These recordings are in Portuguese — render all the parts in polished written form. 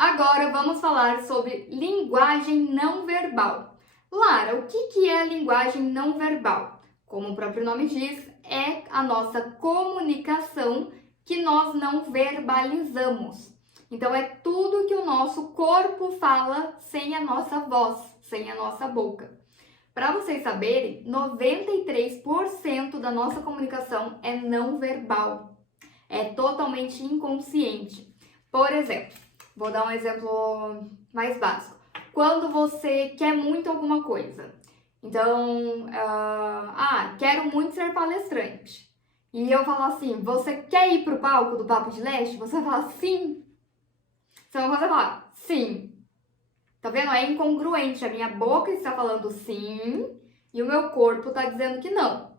Agora vamos falar sobre linguagem não verbal. Lara, o que é a linguagem não verbal? Como o próprio nome diz, é a nossa comunicação que nós não verbalizamos. Então é tudo que o nosso corpo fala sem a nossa voz, sem a nossa boca. Para vocês saberem, 93% da nossa comunicação é não verbal. É totalmente inconsciente. Por exemplo, vou dar um exemplo mais básico. Quando você quer muito alguma coisa, então, quero muito ser palestrante. E eu falo assim, você quer ir pro palco do Papo de Leste? Você fala sim. Então você fala sim. Tá vendo? É incongruente. A minha boca está falando sim e o meu corpo está dizendo que não.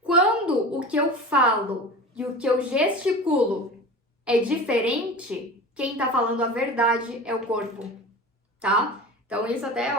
Quando o que eu falo e o que eu gesticulo é diferente, quem está falando a verdade é o corpo, tá? Então isso até,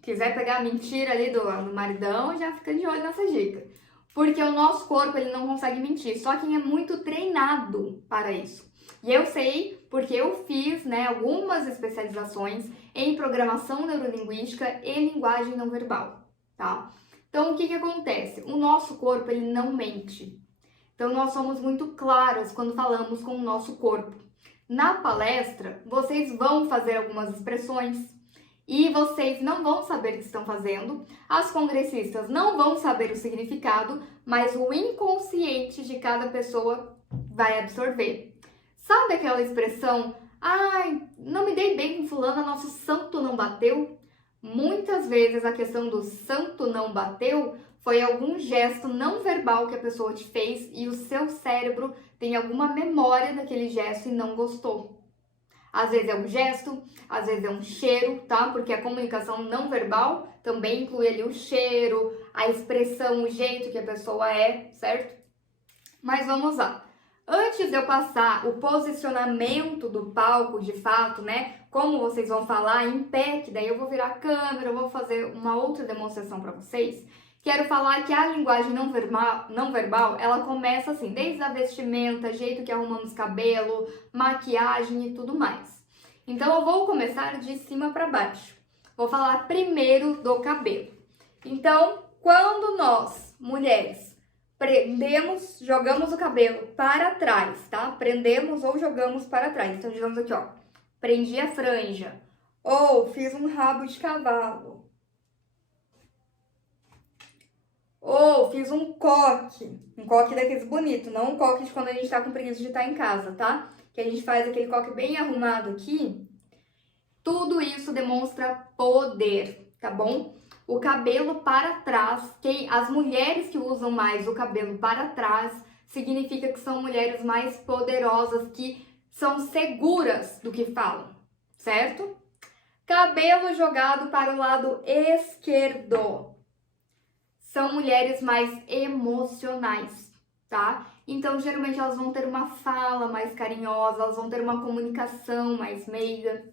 quiser pegar a mentira ali do maridão, já fica de olho nessa dica. Porque o nosso corpo, ele não consegue mentir, só quem é muito treinado para isso. E eu sei porque eu fiz, algumas especializações em programação neurolinguística e linguagem não verbal, tá? Então, o que acontece? O nosso corpo, ele não mente. Então, nós somos muito claras quando falamos com o nosso corpo. Na palestra, vocês vão fazer algumas expressões e vocês não vão saber o que estão fazendo, as congressistas não vão saber o significado, mas o inconsciente de cada pessoa vai absorver. Sabe aquela expressão, não me dei bem com fulana, nosso santo não bateu? Muitas vezes a questão do santo não bateu foi algum gesto não verbal que a pessoa te fez e o seu cérebro tem alguma memória daquele gesto e não gostou. Às vezes é um gesto, às vezes é um cheiro, tá? Porque a comunicação não verbal também inclui ali o cheiro, a expressão, o jeito que a pessoa é, certo? Mas vamos lá. Antes de eu passar o posicionamento do palco, de fato, como vocês vão falar em pé, que daí eu vou virar a câmera, eu vou fazer uma outra demonstração para vocês. Quero falar que a linguagem não verbal, ela começa assim, desde a vestimenta, jeito que arrumamos cabelo, maquiagem e tudo mais. Então eu vou começar de cima para baixo. Vou falar primeiro do cabelo. Então, quando nós, mulheres, prendemos, jogamos o cabelo para trás, tá? Prendemos ou jogamos para trás. Então, digamos aqui, prendi a franja. Ou fiz um rabo de cavalo. Ou fiz um coque daqueles bonitos, não um coque de quando a gente tá com preguiça de estar em casa, tá? Que a gente faz aquele coque bem arrumado aqui. Tudo isso demonstra poder, tá bom? O cabelo para trás, as mulheres que usam mais o cabelo para trás, significa que são mulheres mais poderosas, que são seguras do que falam, certo? Cabelo jogado para o lado esquerdo. São mulheres mais emocionais, tá? Então, geralmente, elas vão ter uma fala mais carinhosa, elas vão ter uma comunicação mais meiga.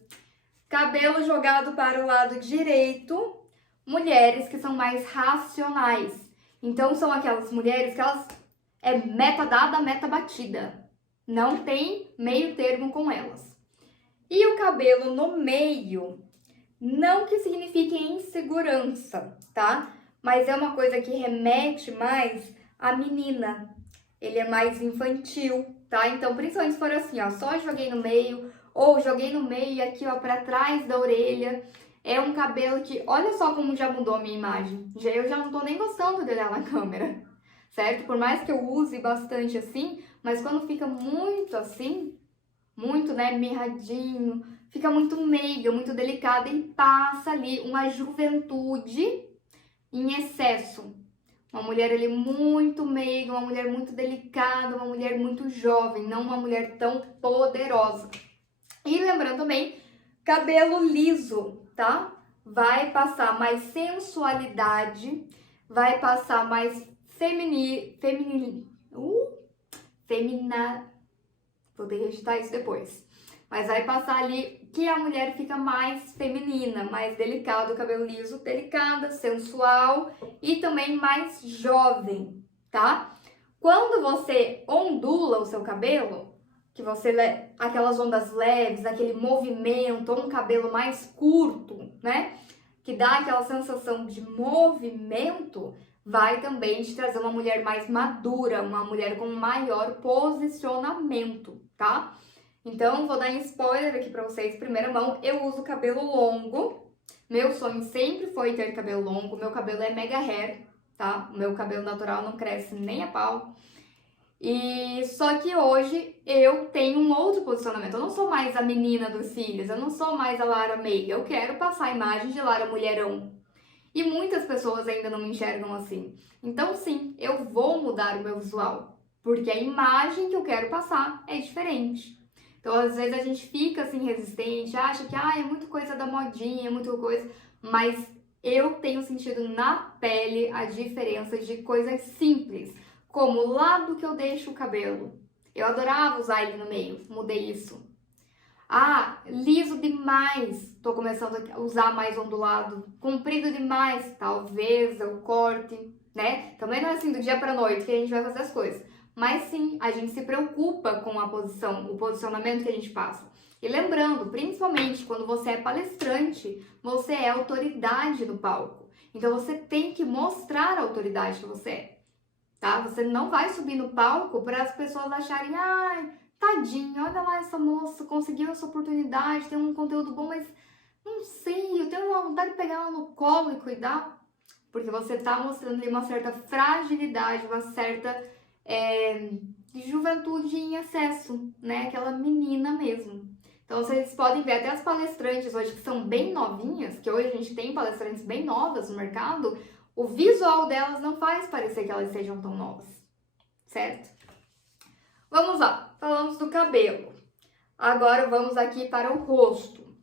Cabelo jogado para o lado direito, mulheres que são mais racionais. Então, são aquelas mulheres que elas é meta dada, meta batida. Não tem meio termo com elas. E o cabelo no meio, não que signifique insegurança, tá? Mas é uma coisa que remete mais à menina. Ele é mais infantil, tá? Então, principalmente se for assim, só joguei no meio, ou joguei no meio e aqui, pra trás da orelha. É um cabelo que, olha só como já mudou a minha imagem. Eu já não tô nem gostando dele na câmera, certo? Por mais que eu use bastante assim, mas quando fica muito assim, muito, mirradinho, fica muito meiga, muito delicada e passa ali uma juventude em excesso. Uma mulher ali muito meiga, uma mulher muito delicada, uma mulher muito jovem, não uma mulher tão poderosa. E lembrando também, cabelo liso, tá? Vai passar mais sensualidade, vai passar mais vou ter que editar isso depois. Mas vai passar ali que a mulher fica mais feminina, mais delicada, o cabelo liso, delicada, sensual e também mais jovem, tá? Quando você ondula o seu cabelo, o que você aquelas ondas leves, aquele movimento, ou um cabelo mais curto, né? Que dá aquela sensação de movimento, vai também te trazer uma mulher mais madura, uma mulher com maior posicionamento, tá? Então, vou dar um spoiler aqui pra vocês, primeira mão, eu uso cabelo longo. Meu sonho sempre foi ter cabelo longo, meu cabelo é mega hair, tá? O meu cabelo natural não cresce nem a pau. E só que hoje eu tenho um outro posicionamento. Eu não sou mais a menina dos cílios, eu não sou mais a Lara meiga. Eu quero passar a imagem de Lara mulherão. E muitas pessoas ainda não me enxergam assim. Então sim, eu vou mudar o meu visual, porque a imagem que eu quero passar é diferente. Então às vezes a gente fica assim resistente, acha que é muito coisa da modinha, é muito coisa, mas eu tenho sentido na pele a diferença de coisas simples, como o lado que eu deixo o cabelo. Eu adorava usar ele no meio, mudei isso. Liso demais, tô começando a usar mais ondulado. Comprido demais, talvez eu corte, né? Também não é assim do dia pra noite que a gente vai fazer as coisas. Mas sim, a gente se preocupa com a posição, o posicionamento que a gente passa. E lembrando, principalmente quando você é palestrante, você é autoridade no palco. Então você tem que mostrar a autoridade que você é, tá? Você não vai subir no palco para as pessoas acharem, tadinho, olha lá essa moça, conseguiu essa oportunidade, tem um conteúdo bom, mas não sei, eu tenho uma vontade de pegar ela no colo e cuidar. Porque você tá mostrando ali uma certa fragilidade, uma certa juventude em excesso, né? Aquela menina mesmo. Então vocês podem ver até as palestrantes hoje que são bem novinhas, que hoje a gente tem palestrantes bem novas no mercado, o visual delas não faz parecer que elas sejam tão novas, certo? Vamos lá, falamos do cabelo. Agora vamos aqui para o rosto,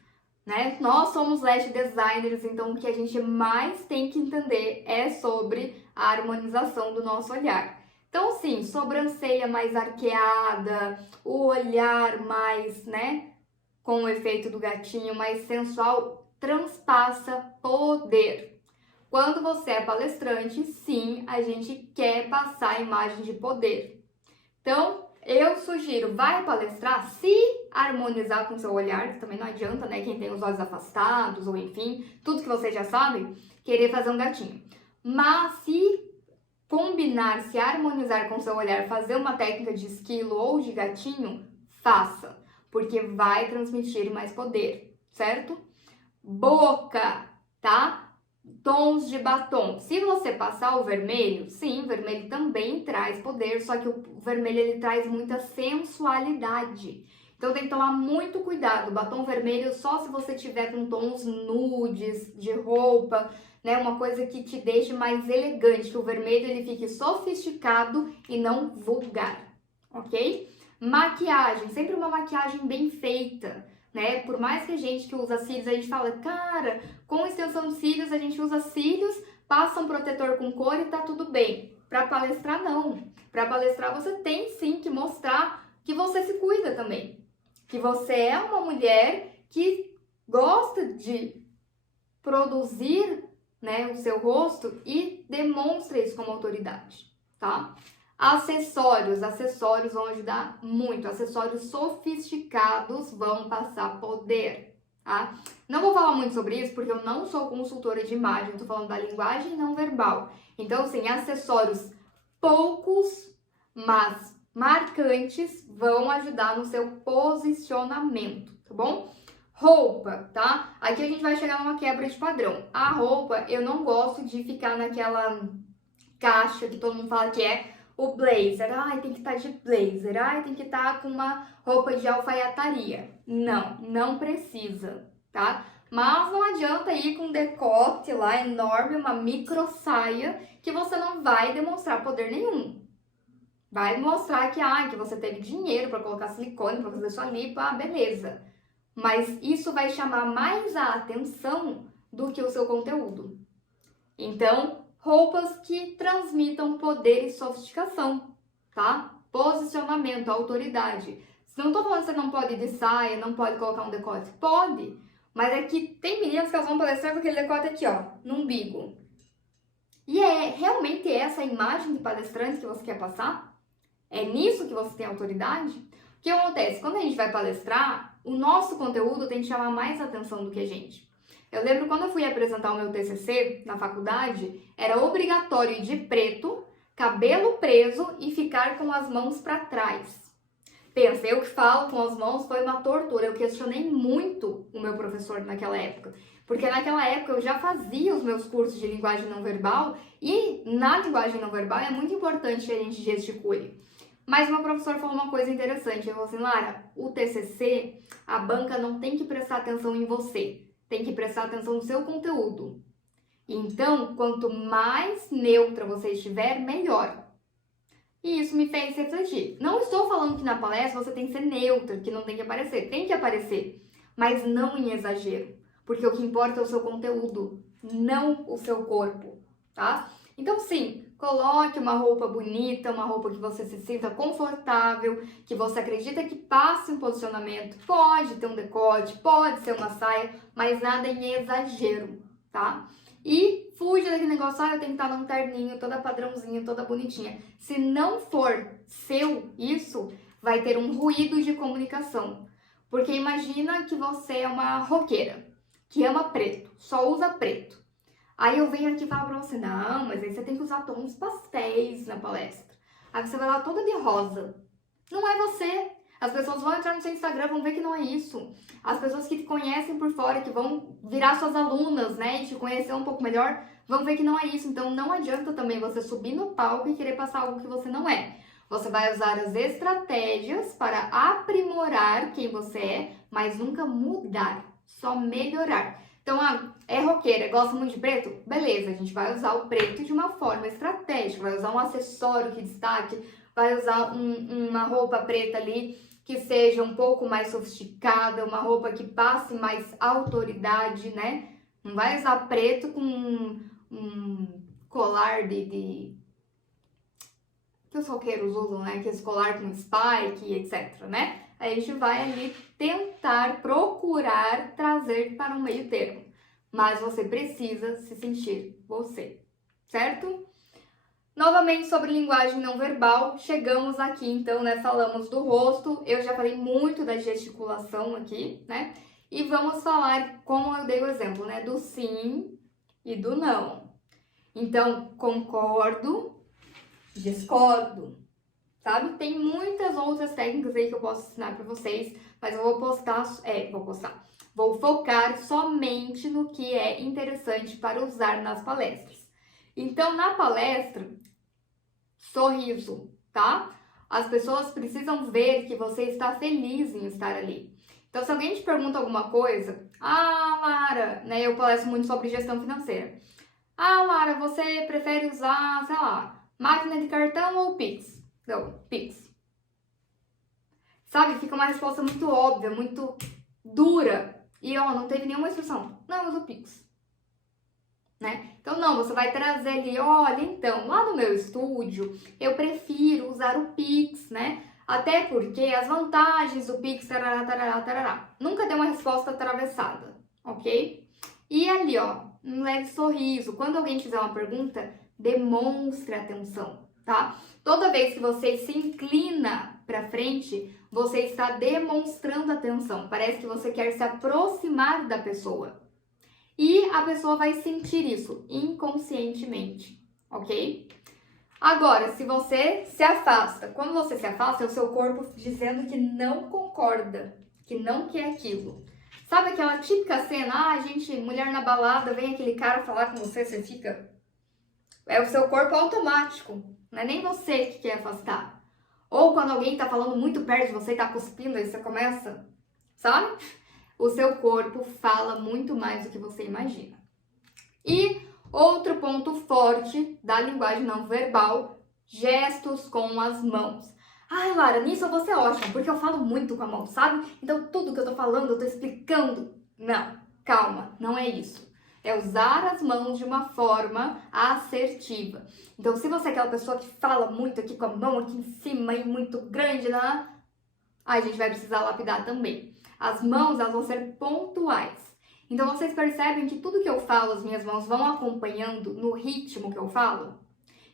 né? Nós somos lash designers, então o que a gente mais tem que entender é sobre a harmonização do nosso olhar. Então, sim, sobrancelha mais arqueada, o olhar mais, né, com o efeito do gatinho, mais sensual, transpassa poder. Quando você é palestrante, sim, a gente quer passar a imagem de poder. Então, eu sugiro, vai palestrar, se harmonizar com o seu olhar, que também não adianta, né, quem tem os olhos afastados, ou enfim, tudo que vocês já sabem, querer fazer um gatinho. Mas se combinar, se harmonizar com o seu olhar, fazer uma técnica de esquilo ou de gatinho, faça, porque vai transmitir mais poder, certo? Boca, tá? Tons de batom. Se você passar o vermelho, sim, o vermelho também traz poder, só que o vermelho ele traz muita sensualidade. Então tem que tomar muito cuidado. Batom vermelho só se você tiver com tons nudes de roupa, né? Uma coisa que te deixe mais elegante, que o vermelho ele fique sofisticado e não vulgar, ok? Maquiagem, sempre uma maquiagem bem feita, né? Por mais que a gente que usa cílios, a gente fala, cara, com extensão de cílios, a gente usa cílios, passa um protetor com cor e tá tudo bem. Para palestrar, não. Para palestrar, você tem sim que mostrar que você se cuida também. Que você é uma mulher que gosta de produzir, né, o seu rosto e demonstra isso como autoridade, tá? Acessórios vão ajudar muito. Acessórios sofisticados vão passar poder, tá? Não vou falar muito sobre isso porque eu não sou consultora de imagem, eu tô falando da linguagem não verbal. Então, assim, acessórios poucos, mas marcantes vão ajudar no seu posicionamento, tá bom? Roupa, tá? Aqui a gente vai chegar numa quebra de padrão. A roupa, eu não gosto de ficar naquela caixa que todo mundo fala que é o blazer. Tem que estar de blazer. Tem que estar com uma roupa de alfaiataria. Não, não precisa, tá? Mas não adianta ir com um decote lá enorme, uma micro saia, que você não vai demonstrar poder nenhum. Vai mostrar que você teve dinheiro para colocar silicone, para fazer sua lipo, beleza. Mas isso vai chamar mais a atenção do que o seu conteúdo. Então, roupas que transmitam poder e sofisticação, tá? Posicionamento, autoridade. Não tô falando que você não pode ir de saia, não pode colocar um decote. Pode, mas é que tem meninas que elas vão palestrar com aquele decote aqui, ó, no umbigo. E é realmente essa a imagem de palestrante que você quer passar? É nisso que você tem autoridade? que acontece? Quando a gente vai palestrar, o nosso conteúdo tem que chamar mais atenção do que a gente. Eu lembro quando eu fui apresentar o meu TCC na faculdade, era obrigatório ir de preto, cabelo preso e ficar com as mãos para trás. Pensa, eu que falo com as mãos foi uma tortura. Eu questionei muito o meu professor naquela época. Porque naquela época eu já fazia os meus cursos de linguagem não verbal e na linguagem não verbal é muito importante que a gente gesticule. Mas meu professor falou uma coisa interessante. Ele falou assim, Lara, o TCC, a banca não tem que prestar atenção em você. Tem que prestar atenção no seu conteúdo. Então, quanto mais neutra você estiver, melhor. E isso me fez refletir. Não estou falando que na palestra você tem que ser neutra, que não tem que aparecer. Tem que aparecer, mas não em exagero. Porque o que importa é o seu conteúdo, não o seu corpo, tá? Então, sim, coloque uma roupa bonita, uma roupa que você se sinta confortável, que você acredita que passe um posicionamento. Pode ter um decote, pode ser uma saia, mas nada em exagero, tá? E fuja daquele negócio, eu tenho que estar num terninho, toda padrãozinha, toda bonitinha. Se não for seu isso, vai ter um ruído de comunicação. Porque imagina que você é uma roqueira, que ama preto, só usa preto. Aí eu venho aqui e falo pra você, não, mas aí você tem que usar tons pastéis na palestra. Aí você vai lá toda de rosa. Não é você. As pessoas vão entrar no seu Instagram, vão ver que não é isso. As pessoas que te conhecem por fora, que vão virar suas alunas, né, e te conhecer um pouco melhor, vão ver que não é isso. Então não adianta também você subir no palco e querer passar algo que você não é. Você vai usar as estratégias para aprimorar quem você é, mas nunca mudar, só melhorar. Então, é roqueira, gosta muito de preto? Beleza, a gente vai usar o preto de uma forma estratégica, vai usar um acessório que destaque, vai usar uma roupa preta ali que seja um pouco mais sofisticada, uma roupa que passe mais autoridade, né? Não vai usar preto com um colar que os roqueiros usam, né? Que é esse colar com spike, etc, né? Aí a gente vai ali tentar procurar trazer para um meio termo. Mas você precisa se sentir você, certo? Novamente sobre linguagem não verbal, chegamos aqui então, né? Falamos do rosto, eu já falei muito da gesticulação aqui, né? E vamos falar, como eu dei o exemplo, né? Do sim e do não. Então, concordo, discordo. Sabe? Tem muitas outras técnicas aí que eu posso ensinar para vocês, mas eu vou focar somente no que é interessante para usar nas palestras. Então, na palestra, sorriso, tá? As pessoas precisam ver que você está feliz em estar ali. Então, se alguém te pergunta alguma coisa, Lara, né? Eu palestro muito sobre gestão financeira. Lara, você prefere usar, sei lá, máquina de cartão ou Pix? Não, Pix. Sabe? Fica uma resposta muito óbvia, muito dura. E, não teve nenhuma instrução. Não, eu uso Pix. Né? Então, não, você vai trazer ali, olha, então, lá no meu estúdio, eu prefiro usar o Pix, né? Até porque as vantagens do Pix, tarará, tarará, tarará. Nunca dê uma resposta atravessada, ok? E ali, um leve sorriso. Quando alguém te fizer uma pergunta, demonstre atenção, tá? Toda vez que você se inclina para frente, você está demonstrando atenção. Parece que você quer se aproximar da pessoa. E a pessoa vai sentir isso inconscientemente, ok? Agora, se você se afasta, quando você se afasta, é o seu corpo dizendo que não concorda, que não quer aquilo. Sabe aquela típica cena, gente, mulher na balada, vem aquele cara falar com você, você fica... É o seu corpo automático, não é nem você que quer afastar. Ou quando alguém tá falando muito perto de você e tá cuspindo, aí você começa, sabe? O seu corpo fala muito mais do que você imagina. E outro ponto forte da linguagem não verbal, gestos com as mãos. Ai, Lara, nisso eu vou ser ótima, porque eu falo muito com a mão, sabe? Então tudo que eu tô falando, eu tô explicando. Não, calma, não é isso. É usar as mãos de uma forma assertiva. Então, se você é aquela pessoa que fala muito aqui com a mão aqui em cima e muito grande, né? A gente vai precisar lapidar também. As mãos, elas vão ser pontuais. Então, vocês percebem que tudo que eu falo, as minhas mãos vão acompanhando no ritmo que eu falo?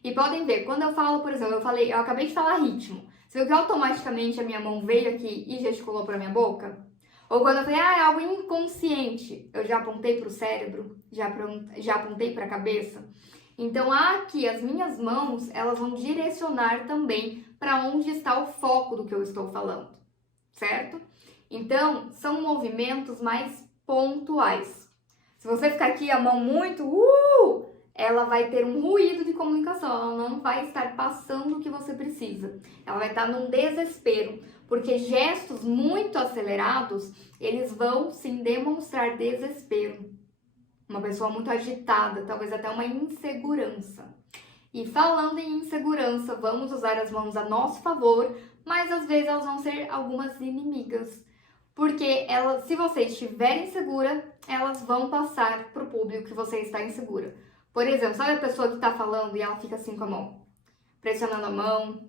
E podem ver, quando eu falo, por exemplo, eu acabei de falar ritmo. Você viu que automaticamente a minha mão veio aqui e gesticulou para minha boca? Ou quando eu falei, é algo inconsciente, eu já apontei para o cérebro, já apontei para a cabeça. Então aqui as minhas mãos, elas vão direcionar também para onde está o foco do que eu estou falando, certo? Então são movimentos mais pontuais. Se você ficar aqui a mão muito, ela vai ter um ruído de comunicação, ela não vai estar passando o que você precisa. Ela vai estar num desespero, porque gestos muito acelerados, eles vão sim demonstrar desespero. Uma pessoa muito agitada, talvez até uma insegurança. E falando em insegurança, vamos usar as mãos a nosso favor, mas às vezes elas vão ser algumas inimigas. Porque elas, se você estiver insegura, elas vão passar para o público que você está insegura. Por exemplo, sabe a pessoa que está falando e ela fica assim com a mão? Pressionando a mão,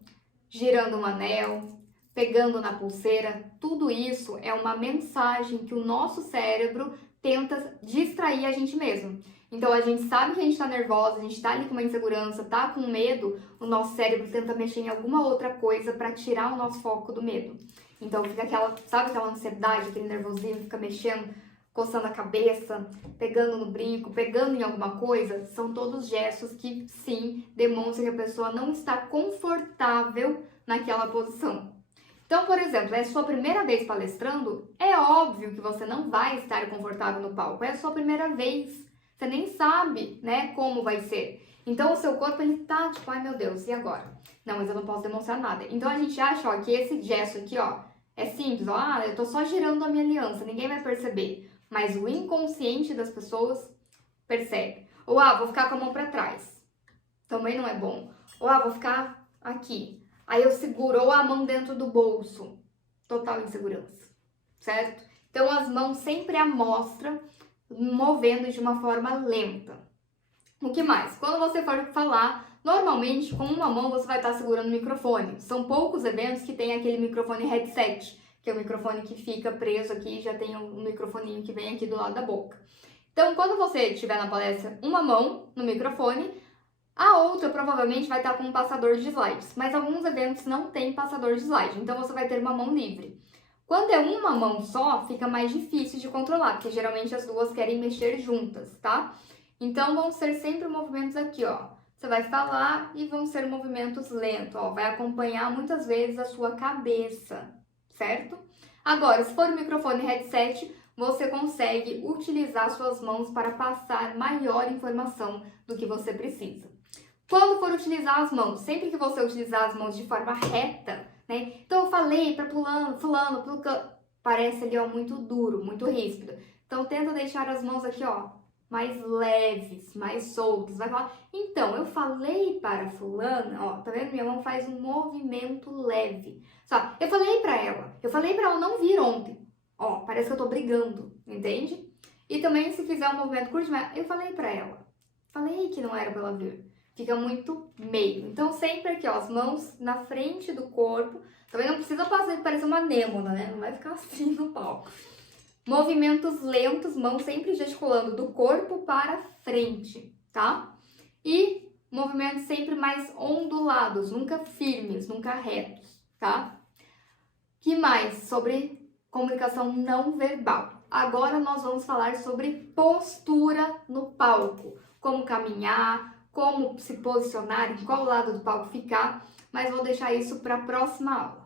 girando um anel, pegando na pulseira. Tudo isso é uma mensagem que o nosso cérebro tenta distrair a gente mesmo. Então a gente sabe que a gente está nervosa, a gente está ali com uma insegurança, tá com medo, o nosso cérebro tenta mexer em alguma outra coisa para tirar o nosso foco do medo. Então fica aquela, sabe aquela ansiedade, aquele nervosismo, fica mexendo, coçando a cabeça, pegando no brinco, pegando em alguma coisa. São todos gestos que sim demonstram que a pessoa não está confortável naquela posição. Então, por exemplo, é a sua primeira vez palestrando, é óbvio que você não vai estar confortável no palco, é a sua primeira vez. Você nem sabe, né, como vai ser. Então, o seu corpo, ele tá tipo, ai meu Deus, e agora? Não, mas eu não posso demonstrar nada. Então, a gente acha, ó, que esse gesto aqui, ó, é simples, ó, eu tô só girando a minha aliança, ninguém vai perceber. Mas o inconsciente das pessoas percebe. Ou, vou ficar com a mão pra trás. Também não é bom. Ou, vou ficar aqui. Aí eu seguro ou a mão dentro do bolso. Total insegurança, certo? Então, as mãos sempre à mostra, movendo de uma forma lenta. O que mais? Quando você for falar, normalmente com uma mão você vai estar segurando o microfone. São poucos eventos que tem aquele microfone headset, que é o microfone que fica preso aqui, já tem um microfoninho que vem aqui do lado da boca. Então, quando você tiver na palestra uma mão no microfone, a outra provavelmente vai estar com um passador de slides, mas alguns eventos não tem passador de slide, então você vai ter uma mão livre. Quando é uma mão só, fica mais difícil de controlar, porque geralmente as duas querem mexer juntas, tá? Então, vão ser sempre movimentos aqui, ó. Você vai falar e vão ser movimentos lentos, ó. Vai acompanhar muitas vezes a sua cabeça, certo? Agora, se for o microfone headset, você consegue utilizar suas mãos para passar maior informação do que você precisa. Quando for utilizar as mãos, sempre que você utilizar as mãos de forma reta, né? Então eu falei para fulano, parece ali, ó, muito duro, muito ríspido. Então tenta deixar as mãos aqui, ó, mais leves, mais soltas. Vai falar, então, eu falei para fulana, ó, tá vendo? Minha mão faz um movimento leve. Só, eu falei para ela não vir ontem. Ó, parece que eu tô brigando, entende? E também se fizer um movimento curto, eu falei para ela. Falei que não era para ela vir. Fica muito meio. Então, sempre aqui, ó, as mãos na frente do corpo. Também não precisa parecer uma anêmona, né? Não vai ficar assim no palco. Movimentos lentos, mãos sempre gesticulando do corpo para frente, tá? E movimentos sempre mais ondulados, nunca firmes, nunca retos, tá? Que mais sobre comunicação não verbal? Agora nós vamos falar sobre postura no palco. Como caminhar, como se posicionar, em qual lado do palco ficar, mas vou deixar isso para a próxima aula.